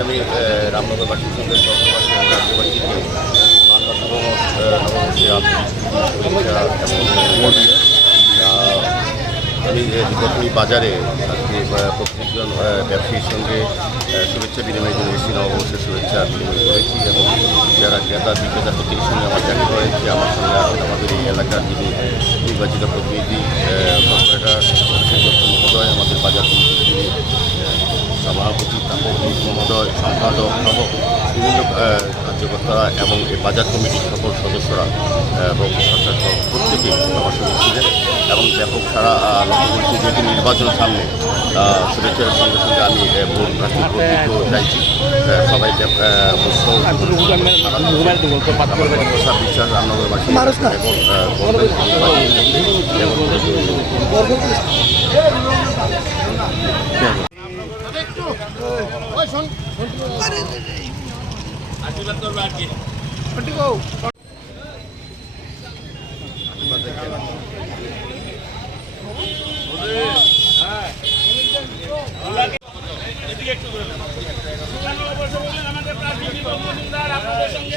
আমি আহ, রামনগরবাসীর সঙ্গে বাংলা আমি আহ, বাজারে আজকে প্রত্যেকজন ব্যবসায়ীর সঙ্গে শুভেচ্ছা বিনিময়ের জন্য এসেছি নববর্ষের শুভেচ্ছা বিনিময় করেছি এবং যারা ক্রেতা বিক্রেতা প্রত্যেকের সঙ্গে আমার দেখা হয়েছে আমার সঙ্গে আমাদের এই এলাকার যিনি নির্বাচিত প্রতিনিধি কর্পোরেটর মহোদয় আমাদের বাজার কমিটির যিনি সভাপতি তাপক মহোদয় সম্পাদক সহ বিভিন্ন কার্যকর্তারা এবং এই বাজার কমিটির সকল সদস্যরা এবং সরকার সহ প্রত্যেকেই আমার সঙ্গে ছিলেন এবং ব্যাপক সারা লক্ষ্য করছি যেহেতু নির্বাচন সামনে শুভেচ্ছার সঙ্গে সঙ্গে আমি ভোট প্রার্থী ভোট চাইছি। সবাই বিশ্বাস রামনগরবাসী এবং আহ, গভর্নমেন্ট নির্বাচন এবং আমাদের প্রার্থী মজুমদার আপনাদের সঙ্গে